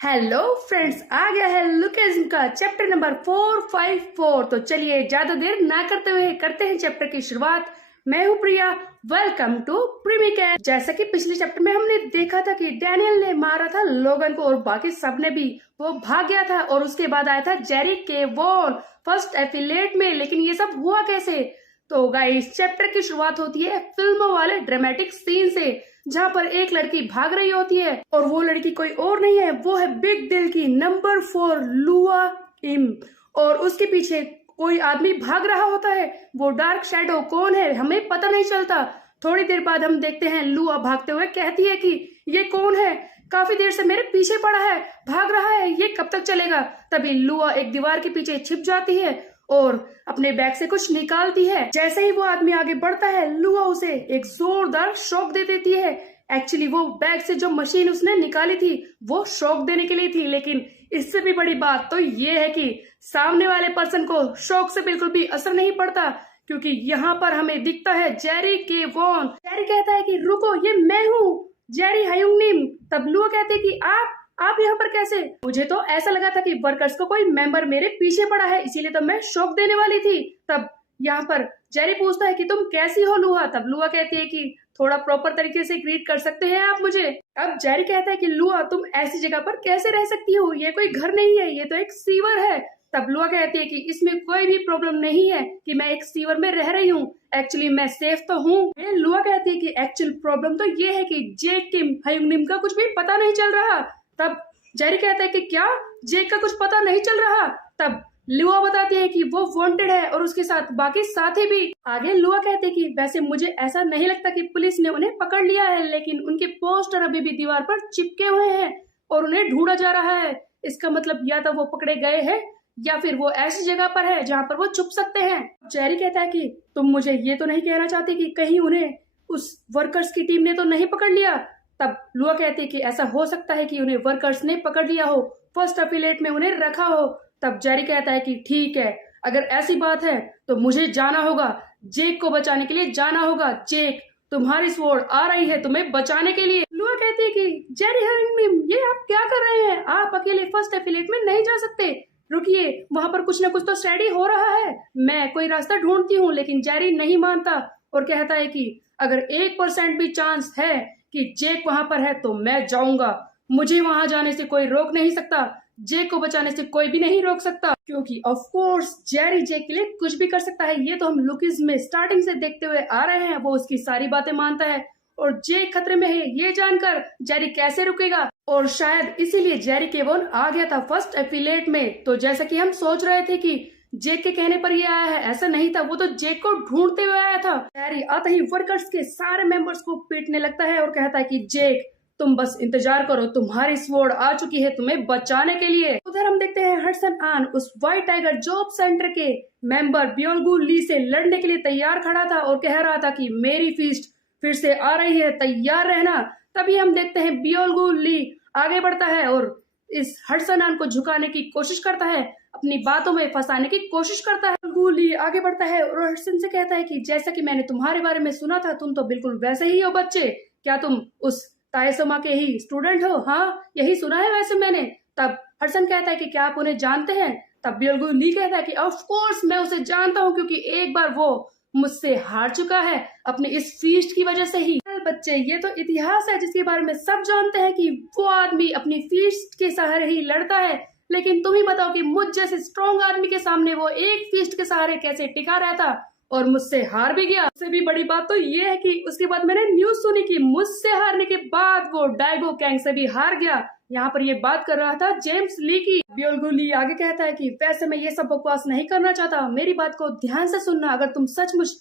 Hello friends, आ गया है lookism का चैप्टर नंबर 454। तो चलिए ज्यादा देर ना करते हुए करते हैं चैप्टर की शुरुआत। मैं हूं प्रिया, वेलकम टू प्रीमिकैन। जैसा कि पिछले चैप्टर में हमने देखा था कि डैनियल ने मारा था लोगन को और बाकी सब ने भी, वो भाग गया था और उसके बाद आया था जेरी केवॉन फर्स्ट एफिलेट में। लेकिन ये सब हुआ कैसे? तो गाइस, चैप्टर की शुरुआत होती है फिल्मों वाले ड्रामेटिक सीन से, जहाँ पर एक लड़की भाग रही होती है और वो लड़की कोई और नहीं है, वो है बिग दिल की नंबर 4 लुआ इम। और उसके पीछे कोई आदमी भाग रहा होता है। वो डार्क शैडो कौन है हमें पता नहीं चलता। थोड़ी देर बाद हम देखते हैं लुआ भागते हुए कहती है कि ये कौन है, काफी देर से मेरे पीछे पड़ा है, भाग रहा है, ये कब तक चलेगा। तभी लुआ एक दीवार के पीछे छिप जाती है और अपने बैग से कुछ निकालती है। जैसे ही वो आदमी आगे बढ़ता है, लुआ उसे एक जोरदार शॉक दे देती है। एक्चुअली वो बैग से जो मशीन उसने निकाली थी वो शॉक देने के लिए थी, लेकिन इससे भी बड़ी बात तो ये है कि सामने वाले पर्सन को शॉक से बिल्कुल भी असर नहीं पड़ता, क्योंकि यहाँ पर हमें दिखता है जेरी केवॉन। जेरी कहता है कि रुको, ये मैं हूँ, जेरी हयुंगनिम। तब लुआ कहते हैं कि आप यहाँ पर कैसे? मुझे तो ऐसा लगा था कि वर्कर्स को कोई मेंबर मेरे पीछे पड़ा है, इसीलिए तो मैं शॉक देने वाली थी। तब यहाँ पर जेरी पूछता है कि तुम कैसी हो लुआ? तब लुआ कहती है कि थोड़ा प्रॉपर तरीके से ग्रीट कर सकते हैं आप मुझे। अब जेरी कहता है कि लुआ, तुम ऐसी जगह पर कैसे रह सकती हो? ये कोई घर नहीं है, ये तो एक सीवर है। तब लुआ कहती है कि इसमें कोई भी प्रॉब्लम नहीं है कि मैं एक सीवर में रह रही हूँ, एक्चुअली मैं सेफ तो हूँ। लुआ कहती है कि एक्चुअल प्रॉब्लम तो ये है कि जेक किम हयुंगनिम का कुछ भी पता नहीं चल रहा। तब जेरी कहता है कि क्या जेक का कुछ पता नहीं चल रहा? तब लुआ बताती है कि वो वांटेड है और उसके साथ बाकी साथी भी। आगे लुआ कहते हैं कि वैसे मुझे ऐसा नहीं लगता कि पुलिस ने उन्हें पकड़ लिया है, लेकिन उनके पोस्टर अभी भी दीवार पर चिपके हुए हैं और उन्हें ढूंढा जा रहा है। इसका मतलब या तो वो पकड़े गए हैं या फिर वो ऐसी जगह पर है जहाँ पर वो छुप सकते हैं। जेरी कहता है कि तुम मुझे ये तो नहीं कहना चाहती कि कहीं उन्हें उस वर्कर्स की टीम ने तो नहीं पकड़ लिया? तब लुआ कहती है कि ऐसा हो सकता है कि उन्हें वर्कर्स ने पकड़ लिया हो, फर्स्ट एफिलेट में उन्हें रखा हो। तब जेरी कहता है कि ठीक है, अगर ऐसी बात है तो मुझे जाना होगा, जेक को बचाने के लिए जाना होगा। जेक, तुम्हारी स्वॉर्ड आ रही है तुम्हें बचाने के लिए। लुआ कहती है कि जेरी हरिंगनिम, ये आप क्या कर रहे हैं? आप अकेले फर्स्ट एफिलेट में नहीं जा सकते, रुकिए, वहां पर कुछ ना कुछ तो स्टडी हो रहा है, मैं कोई रास्ता ढूंढती हूँ। लेकिन जेरी नहीं मानता और कहता है कि अगर 1% भी चांस है कि जेक वहां पर है तो मैं जाऊंगा, मुझे वहां जाने से कोई रोक नहीं सकता, जेक को बचाने से कोई भी नहीं रोक सकता, क्योंकि ऑफ कोर्स जेरी जेक के लिए कुछ भी कर सकता है। ये तो हम लुकिज में स्टार्टिंग से देखते हुए आ रहे हैं। वो उसकी सारी बातें मानता है और जेक खतरे में है ये जानकर जेरी कैसे रुकेगा? और शायद इसीलिए जेरी केवॉन आ गया था फर्स्ट एफिलेट में। तो जैसा कि हम सोच रहे थे कि जेक के कहने पर ये आया है, ऐसा नहीं था, वो तो जेक को ढूंढते हुए आया था। जेरी आते ही वर्कर्स के सारे मेंबर्स को पीटने लगता है और कहता है कि जेक, तुम बस इंतजार करो, तुम्हारी स्वॉर्ड आ चुकी है तुम्हें बचाने के लिए। उधर हम देखते हैं हडसन आन उस व्हाइट टाइगर जॉब सेंटर के मेंबर ब्योल्गू ली से लड़ने के लिए तैयार खड़ा था और कह रहा था कि मेरी फीस्ट फिर से आ रही है, तैयार रहना। तभी हम देखते हैं ब्योल्गू ली आगे बढ़ता है और इस हडसन आन को झुकाने की कोशिश करता है, अपनी बातों में फंसाने की कोशिश करता है। ब्योल्गू ली आगे बढ़ता है और हडसन से कहता है कि जैसा कि मैंने तुम्हारे बारे में सुना था, तुम तो बिल्कुल वैसे ही हो बच्चे, क्या तुम उस ताएसोमा के ही स्टूडेंट हो? हाँ, यही सुना है वैसे मैंने। तब हडसन कहता है कि क्या आप उन्हें जानते हैं? तब ब्योल्गू ली कहता है कि ऑफ कोर्स मैं उसे जानता हूँ, क्योंकि एक बार वो मुझसे हार चुका है अपनी इस फीस्ट की वजह से ही। बच्चे, ये तो इतिहास है जिसके बारे में सब जानते हैं कि वो आदमी अपनी फीस्ट के सहारे ही लड़ता है, लेकिन तुम ही बताओ कि मुझ जैसे स्ट्रॉन्ग आदमी के सामने वो एक फीस्ट के सहारे कैसे टिका रहता और मुझसे हार भी गया। उससे भी बड़ी बात तो ये है कि उसके बाद मैंने न्यूज सुनी कि मुझसे हारने के बाद वो डाइगो कैंग से भी हार गया। यहाँ पर ये बात कर रहा था जेम्स ली की। ब्योल्गू ली आगे कहता है कि वैसे मैं ये सब बकवास नहीं करना चाहता, मेरी बात को ध्यान से सुनना। अगर तुम सचमुच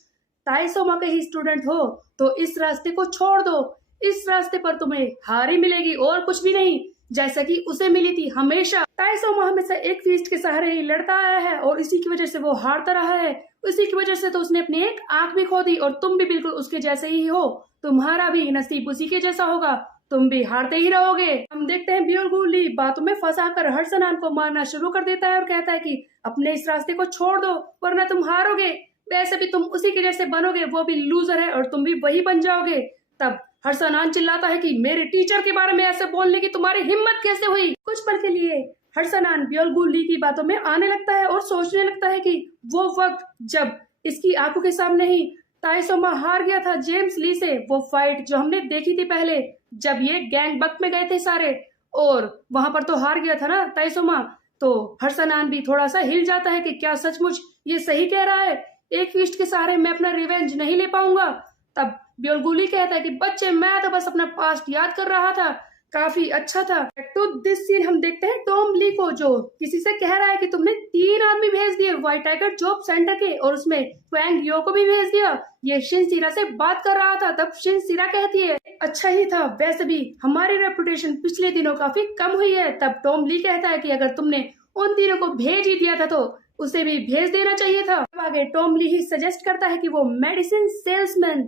ताइसोमा के ही स्टूडेंट हो तो इस रास्ते को छोड़ दो, इस रास्ते पर तुम्हें हार ही मिलेगी और कुछ भी नहीं, जैसा कि उसे मिली थी हमेशा। ताइसोमा हमेशा एक फीस्ट के सहारे ही लड़ता आया है और इसी की वजह से वो हारता रहा है, उसी की वजह से तो उसने अपनी एक आंख भी खो दी और तुम भी बिल्कुल उसके जैसे ही हो, तुम्हारा भी नसीब उसी के जैसा होगा, तुम भी हारते ही रहोगे। हम देखते हैं ब्योल्गू ली बातों में फंसाकर हडसन आन को मारना शुरू कर देता है और कहता है कि अपने इस रास्ते को छोड़ दो वरना तुम हारोगे, वैसे भी तुम उसी के जैसे बनोगे, वो भी लूजर है और तुम भी वही बन जाओगे। तब हर्षनान चिल्लाता है कि मेरे टीचर के बारे में ऐसे बोलने की तुम्हारी हिम्मत कैसे हुई। कुछ पल के लिए हर्षनान ब्योलगु ली की बातों में आने लगता है और सोचने लगता है कि वो वक्त जब इसकी आंखों के सामने ही ताइसोमा हार गया था जेम्स ली से, वो फाइट जो हमने देखी थी पहले जब ये गैंग बक में गए थे सारे, और वहां पर तो हार गया था ना ताइसोमा। तो हर्षनान भी थोड़ा सा हिल जाता है कि क्या सचमुच ये सही कह रहा है, एक फीस्ट के सहारे मैं अपना रिवेंज नहीं ले पाऊंगा। तब ब्योलगुली कहता है कि बच्चे मैं तो बस अपना पास्ट याद कर रहा था, काफी अच्छा था। तो दिस सीन हम देखते हैं टॉम ली को जो किसी से कह रहा है कि तुमने 3 आदमी भेज दिए व्हाइट टाइगर जॉब सेंटर के, और उसमें क्वैंग यो को भी भेज दिया। ये शिनसीरा से बात कर रहा था। तब शिनसीरा कहती है अच्छा ही था, वैसे भी हमारी रेपुटेशन पिछले दिनों काफी कम हुई है। तब टॉम ली कहता है कि अगर तुमने उन तीनों को भेज ही दिया था तो उसे भी भेज देना चाहिए था। आगे टॉम ली ही सजेस्ट करता है कि वो मेडिसिन सेल्समैन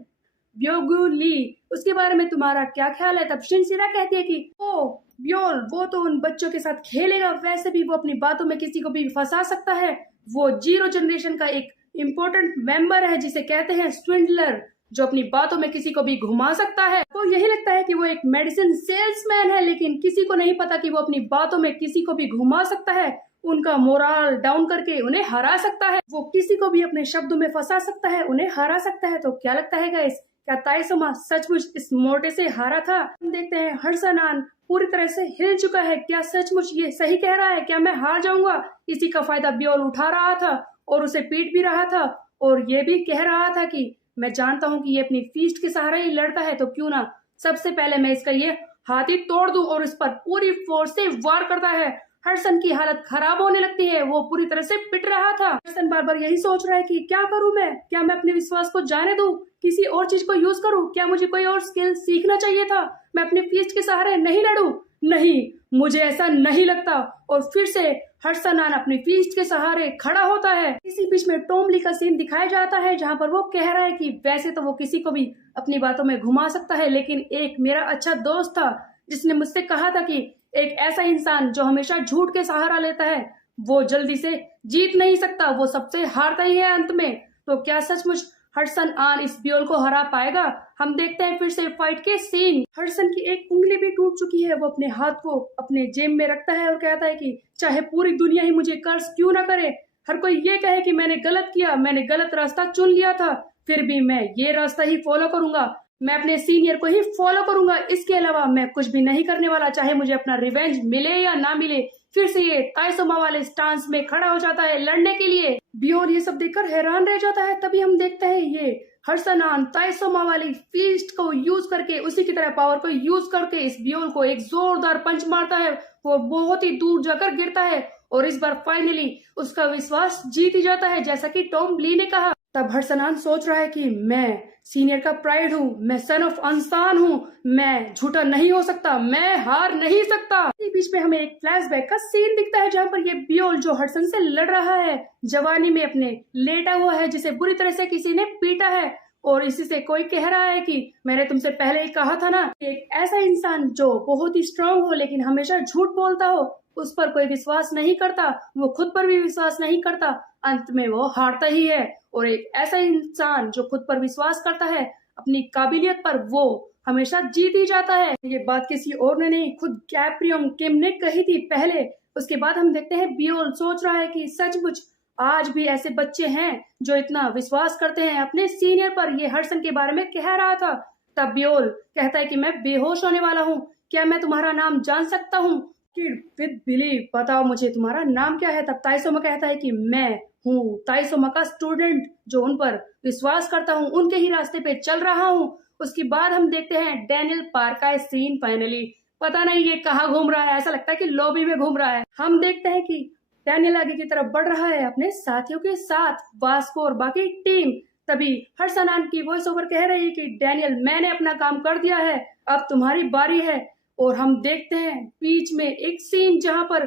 ब्योलगु ली, उसके बारे में तुम्हारा क्या ख्याल है। तब शिनसीरा कहती है कि ओ ब्योल वो तो उन बच्चों के साथ खेलेगा, वैसे भी वो अपनी बातों में किसी को भी फंसा सकता है। वो जीरो जनरेशन का एक इम्पोर्टेंट मेंबर है जिसे कहते हैं स्विंडलर, जो अपनी बातों में किसी को भी घुमा सकता है। तो यही लगता है कि वो एक मेडिसिन सेल्समैन है, लेकिन किसी को नहीं पता कि वो अपनी बातों में किसी को भी घुमा सकता है, उनका मोरल डाउन करके उन्हें हरा सकता है, वो किसी को भी अपने शब्दों में फंसा सकता है, उन्हें हरा सकता है। तो क्या लगता है गाइस, क्या ताइसोमा सचमुच इस मोटे से हारा था। हम देखते हैं हर्षनान पूरी तरह से हिल चुका है, क्या सचमुच ये सही कह रहा है, क्या मैं हार जाऊंगा। इसी का फायदा ब्योल उठा रहा था और उसे पीट भी रहा था, और ये भी कह रहा था कि मैं जानता हूँ कि ये अपनी फीस्ट के सहारे ही लड़ता है, तो क्यों ना सबसे पहले मैं इसका ये हाथ ही तोड़ दूं, और इस पर पूरी फोर्स से वार करता है। हर्षन की हालत खराब होने लगती है, वो पूरी तरह से पिट रहा था। हर्षन बार बार यही सोच रहा है कि क्या करूं मैं, क्या मैं अपने विश्वास को जाने दूं, किसी और चीज को यूज करूं, क्या मुझे कोई और स्किल सीखना चाहिए था, मैं अपनी फीस्ट के सहारे नहीं लड़ूं। नहीं, मुझे ऐसा नहीं लगता। और फिर से हर्षनान अपनी फीस्ट के सहारे खड़ा होता है। इसी बीच में टॉम ली का सीन दिखाया जाता है जहां पर वो कह रहा है कि वैसे तो वो किसी को भी अपनी बातों में घुमा सकता है, लेकिन एक मेरा अच्छा दोस्त था जिसने मुझसे कहा था कि एक ऐसा इंसान जो हमेशा झूठ के सहारा लेता है वो जल्दी से जीत नहीं सकता, वो सबसे हारता ही है अंत में। तो क्या सचमुच हर्षनान इस ब्योल को हरा पाएगा। हम देखते हैं फिर से फाइट के सीन। हर्षन की एक उंगली भी टूट चुकी है, वो अपने हाथ को अपने जेब में रखता है और कहता है कि चाहे पूरी दुनिया ही मुझे कर्ज क्यों ना करे, हर कोई ये कहे कि मैंने गलत किया, मैंने गलत रास्ता चुन लिया था, फिर भी मैं ये रास्ता ही फॉलो करूंगा, मैं अपने सीनियर को ही फॉलो करूंगा, इसके अलावा मैं कुछ भी नहीं करने वाला, चाहे मुझे अपना रिवेंज मिले या ना मिले। फिर से ये ताइसोमा वाले स्टांस में खड़ा हो जाता है लड़ने के लिए। ब्योल ये सब देखकर हैरान रह जाता है। तभी हम देखते हैं ये हर्षनान ताइसोमा वाली फीस्ट को यूज करके, उसी की तरह पावर को यूज करके इस ब्योल को एक जोरदार पंच मारता है। वो बहुत ही दूर जाकर गिरता है और इस बार फाइनली उसका विश्वास जीत ही जाता है, जैसा कि टॉम ली ने कहा। तब हर्षनान सोच रहा है कि मैं सीनियर का प्राइड हूँ, मैं सन ऑफ अंसान हूँ, मैं झूठा नहीं हो सकता, मैं हार नहीं सकता। इसी बीच में हमें एक फ्लैशबैक का सीन दिखता है जहाँ पर ये ब्योल जो हर्षन से लड़ रहा है जवानी में अपने लेटा हुआ है, जिसे बुरी तरह से किसी ने पीटा है, और इसी से कोई कह रहा है कि मैंने तुमसे पहले ही कहा था ना, एक ऐसा इंसान जो बहुत ही स्ट्रांग हो लेकिन हमेशा झूठ बोलता हो, उस पर कोई विश्वास नहीं करता, वो खुद पर भी विश्वास नहीं करता, अंत में वो हारता ही है। और एक ऐसा इंसान जो खुद पर विश्वास करता है, अपनी काबिलियत पर, वो हमेशा जीत ही जाता है। ये बात किसी और ने नहीं, खुद कैप्रियम किम ने कही थी पहले। उसके बाद हम देखते हैं ब्योल सोच रहा है कि सचमुच आज भी ऐसे बच्चे हैं जो इतना विश्वास करते हैं अपने सीनियर पर। ये हर्षन के बारे में कह रहा था। तब ब्योल कहता है कि मैं बेहोश होने वाला हूँ, क्या मैं तुम्हारा नाम जान सकता हूँ। किड विद बिलीव, बताओ मुझे तुम्हारा नाम क्या है। तब ताइसोमा कहता है कि मैं हूँ ताइसोमा का स्टूडेंट, जो उन पर विश्वास करता हूँ, उनके ही रास्ते पे चल रहा हूँ। उसके बाद हम देखते हैं डैनियल पार्क का सीन। फाइनली पता नहीं ये कहाँ घूम रहा है, ऐसा लगता है कि लॉबी में घूम रहा है। हम देखते हैं कि डैनियल आगे की तरफ बढ़ रहा है अपने साथियों के साथ, वास्को और बाकी टीम। तभी हर्षनान की वॉइस ओवर कह रही है कि डैनियल मैंने अपना काम कर दिया है, अब तुम्हारी बारी है। और हम देखते हैं बीच में एक सीन जहां पर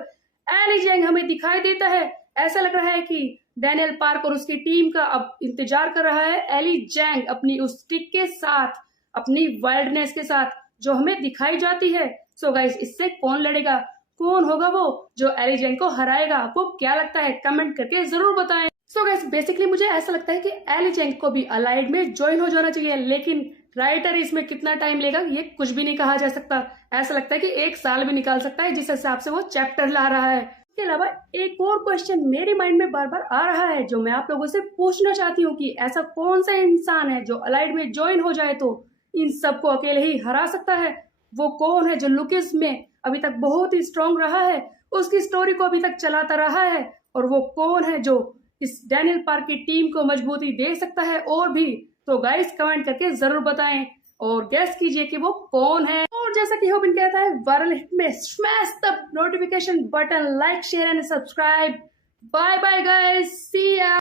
एली जेंग हमें दिखाई देता है। ऐसा लग रहा है कि डैनियल पार्क और उसकी टीम का अब इंतजार कर रहा है एली जेंग अपनी उस स्टिक के साथ, अपनी वाइल्डनेस के साथ जो हमें दिखाई जाती है। सो गाइस, इससे कौन लड़ेगा, कौन होगा वो जो एली जेंग को हराएगा, आपको क्या लगता है कमेंट करके जरूर बताएं। सो गाइस, बेसिकली मुझे ऐसा लगता है कि एली जेंग को भी अलाइड में ज्वाइन हो जाना चाहिए, लेकिन राइटर इसमें कितना टाइम लेगा ये कुछ भी नहीं कहा जा सकता। ऐसा लगता है कि 1 साल भी निकाल सकता है जिस हिसाब से वो चैप्टर ला रहा है। इसके अलावा एक और क्वेश्चन मेरे माइंड में बार बार आ रहा है जो मैं आप लोगों से पूछना चाहती हूँ कि ऐसा कौन सा इंसान है जो अलाइड में ज्वाइन हो जाए तो इन सबको अकेले ही हरा सकता है। वो कौन है जो लुकिस में अभी तक बहुत ही स्ट्रांग रहा है, उसकी स्टोरी को अभी तक चलाता रहा है, और वो कौन है जो इस डैनियल पार्क की टीम को मजबूती दे सकता है और भी। तो गाइस कमेंट करके जरूर बताएं और गेस कीजिए कि वो कौन है। और जैसा कि होबिन कहता है वायरल हिट में smash the notification button, like share and subscribe. Bye bye guys, see या।